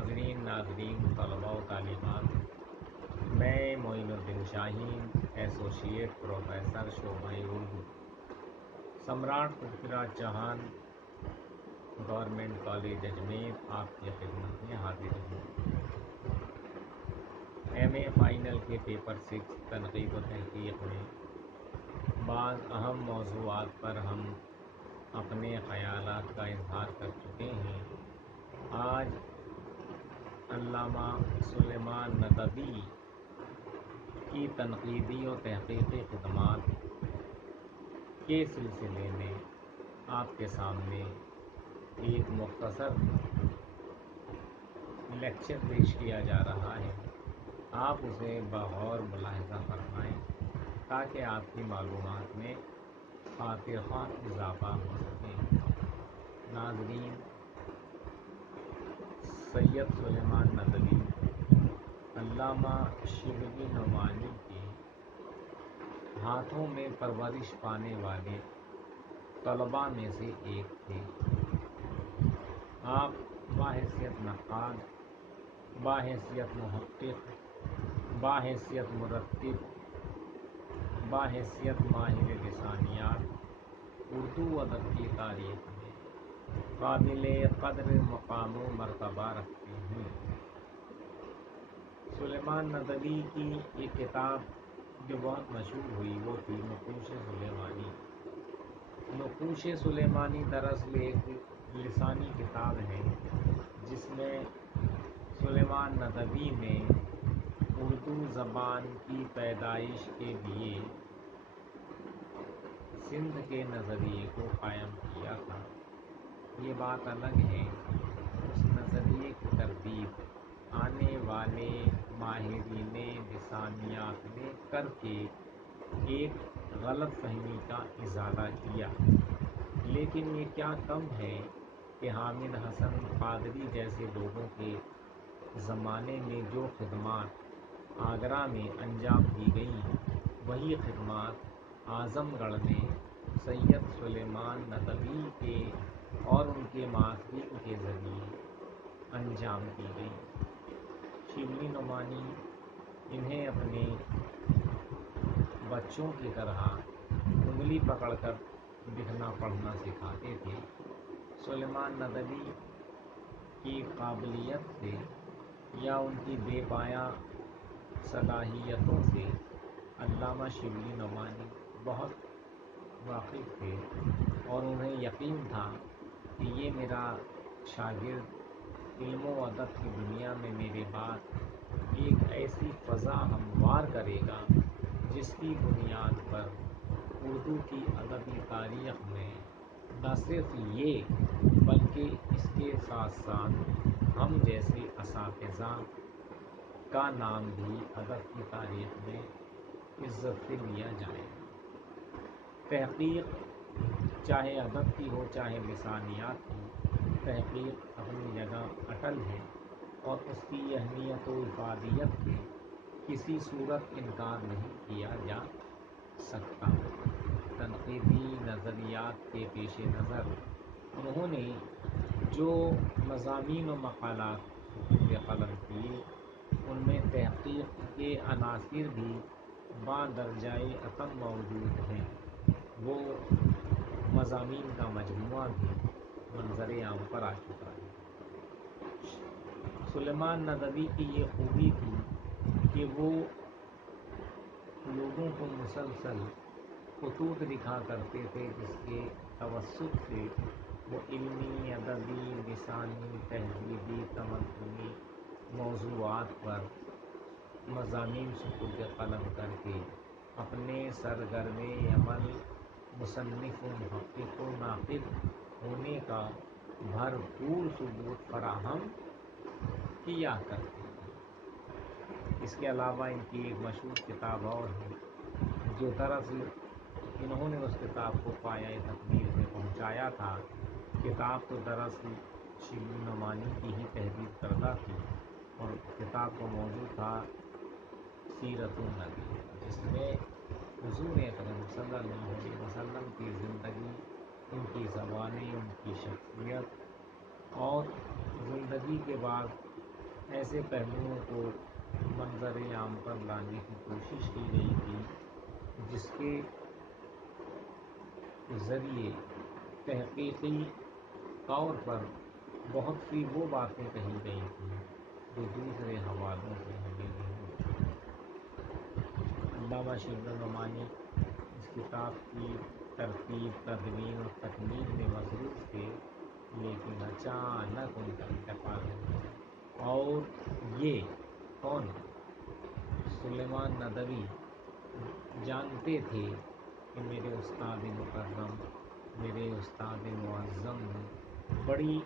ناظرین طلباء و طالبات، میں معین الدین شاہین، ایسوسیٹ پروفیسر شعبہ اردو، سمراٹ پرتھویراج چوہان گورنمنٹ کالج اجمیر، آپ کی خدمت میں حاضر ہوں۔ ایم اے فائنل کے پیپر 6 تنقید و تحقیق میں بعض اہم موضوعات پر ہم اپنے خیالات کا اظہار کر چکے ہیں۔ آج علامہ سلیمان ندوی کی تنقیدی و تحقیقی خدمات کے سلسلے میں آپ کے سامنے ایک مختصر لیکچر پیش کیا جا رہا ہے۔ آپ اسے بغور ملاحظہ فرمائیں تاکہ آپ کی معلومات میں خاطر خواہ اضافہ ہو سکے۔ ناظرین، سید سلیمان ندوی علامہ شبلی نعمانی کے ہاتھوں میں پرورش پانے والے طلباء میں سے ایک تھے۔ آپ بحیثیت نقاد، بحیثیت محقق، بحیثیت مرتب، بحیثیت ماہر لسانیات اردو ادب کی تاریخ میں قابل قدر مقام و مرتبہ رکھتے ہیں۔ سلیمان ندوی کی ایک کتاب جو بہت مشہور ہوئی وہ تھی نقوش سلیمانی۔ نقوش سلیمانی دراصل ایک لسانی کتاب ہے جس میں سلیمان ندوی نے اردو زبان کی پیدائش کے لیے سندھ کے نظریے کو قائم کیا تھا۔ یہ بات الگ ہے اس نظریے کی تردید آنے والے ماہرین لسانیات نے کر کے ایک غلط فہمی کا ازالہ کیا، لیکن یہ کیا کم ہے کہ حامد حسن قادری جیسے لوگوں کے زمانے میں جو خدمات آگرہ میں انجام دی گئیں وہی خدمات اعظم گڑھ میں سید سلیمان ندوی کے اور ان کے معاصرین کے ذریعے انجام دی گئیں۔ شبلی نعمانی انہیں اپنے بچوں کی طرح انگلی پکڑ کر لکھنا پڑھنا سکھاتے تھے۔ سلیمان ندوی کی قابلیت سے یا ان کی بے پایہ صلاحیتوں سے علامہ شبلی نعمانی بہت واقف تھے اور انہیں یقین تھا کہ یہ میرا شاگرد علم و ادب کی دنیا میں میرے بعد ایک ایسی فضا ہموار کرے گا جس کی بنیاد پر اردو کی ادبی تاریخ میں نہ صرف یہ بلکہ اس کے ساتھ ساتھ ہم جیسے اساتذہ کا نام بھی ادب کی تاریخ میں عزت سے لیا جائے گا۔ تحقیق چاہے ادب کی ہو چاہے لسانیات کی، تحقیق اپنی جگہ اٹل ہے اور اس کی اہمیت و افادیت سے کسی صورت انکار نہیں کیا جا سکتا۔ تنقیدی نظریات کے پیش نظر انہوں نے جو مضامین و مقالات زیر قلم کیے ان میں تحقیق کے عناصر بھی بادرجۂ عتم موجود ہیں۔ وہ مضامین کا مجموعہ بھی منظر عام پر آ چکا ہے۔ سلیمان ندوی کی یہ خوبی تھی کہ وہ لوگوں کو مسلسل خطوط دکھا کرتے تھے جس کے توسط سے وہ علمی، ادبی، لسانی، تہذیبی، تمدنی موضوعات پر مضامین سپرد قلم کر کے اپنے سرگرم عمل مصنف و محقق و ناقد ہونے کا بھرپور ثبوت فراہم کیا کرتے ہیں۔ اس کے علاوہ ان کی ایک مشہور کتاب اور ہے جو دراصل انہوں نے اس کتاب کو پایۂ تکمیل میں پہنچایا تھا۔ کتاب تو دراصل شبلی نعمانی کی ہی تحریر کردہ تھی اور کتاب کا موضوع تھا سیرت النبی، جس میں حضور اکرم صلی اللہ علیہ وسلم کی زندگی، ان کی زبانی، ان کی شخصیت اور زندگی کے بعد ایسے پہلوؤں کو منظر عام پر لانے کی کوشش کی گئی تھی جس کے ذریعے تحقیقی طور پر بہت سی وہ باتیں کہی گئی تھیں جو دوسرے حوالوں سے ہمیں نہیں۔ علامہ شبلی نعمانی اس کتاب کی ترتیب، تدوین اور تکمیل میں مصروف تھے، لیکن اچانک ان کا انتقال ہو گیا۔ اور یہ کون؟ سلیمان ندوی جانتے تھے کہ میرے استاد مکرم، میرے استاد معظم نے بڑی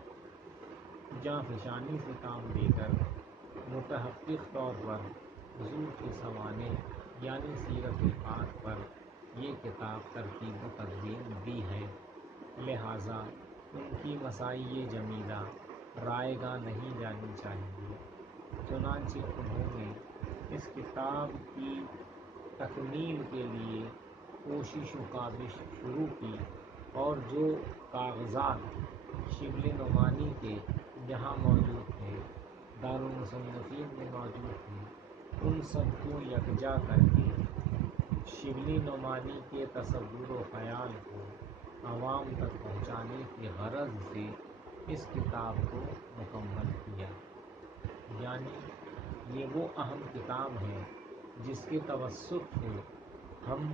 جانفشانی سے کام لے کر متحقق طور پر حضور کی سوانح یعنی سیرت پاک پر یہ کتاب ترتیب و تدوین دی ہے، لہٰذا ان کی مساعی جمیلہ رائے گاہ نہیں جانی چاہیے۔ چنانچہ انہوں نے اس کتاب کی تکمیل کے لیے کوشش و کاوش شروع کی، اور جو کاغذات شبلی نعمانی کے یہاں موجود تھے، دارالمصنفین میں موجود تھے، ان سب کو یکجا کر کے شبلی نعمانی کے تصور و خیال کو عوام تک پہنچانے کی غرض سے اس کتاب کو مکمل کیا۔ یعنی یہ وہ اہم کتاب ہے جس کے توسط سے ہم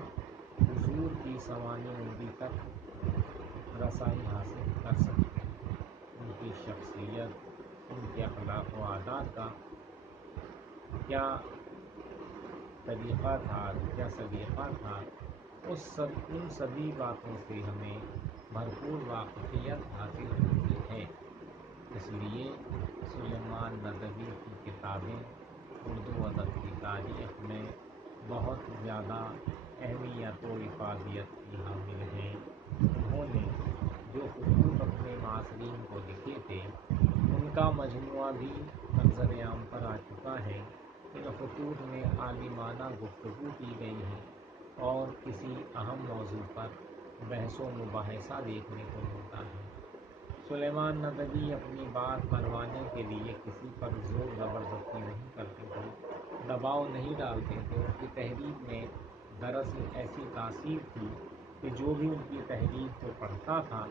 حضور کی سوانح عمری تک رسائی حاصل کر سکتے ہیں۔ ان کی شخصیت، ان کے اخلاق و عادات کا کیا طریقہ تھا، کیا سلیقہ تھا، ان سبھی باتوں سے ہمیں بھرپور واقفیت حاصل ہوتی ہے۔ اس لیے سلیمان ندوی کی کتابیں اردو ادب کی تاریخ میں بہت زیادہ اہمیت و افادیت کی حامل ہیں۔ انہوں نے جو خطوط اپنے معاصرین کو لکھے تھے، ان کا مجموعہ بھی منظر عام پر آ چکا ہے۔ ان خطوط میں عالمانہ گفتگو کی گئی ہے اور کسی اہم موضوع پر بحث و مباحثہ دیکھنے کو ملتا ہے۔ سلیمان ندوی اپنی بات منوانے کے لیے کسی پر زور زبردستی نہیں کرتے تھے، دباؤ نہیں ڈالتے تھے۔ ان کی تحریر میں دراصل ایسی تاثیر تھی کہ جو بھی ان کی تحریر کو پڑھتا تھا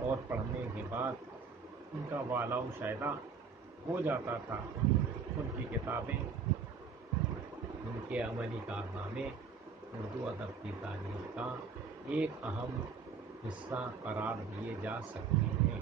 اور پڑھنے کے بعد ان کا والا و شائدہ ہو جاتا تھا، ان کی کتابیں، ان کے عملی کارنامے اردو ادب کی تاریخ کا ایک اہم حصہ قرار دیے جا سکتے ہیں۔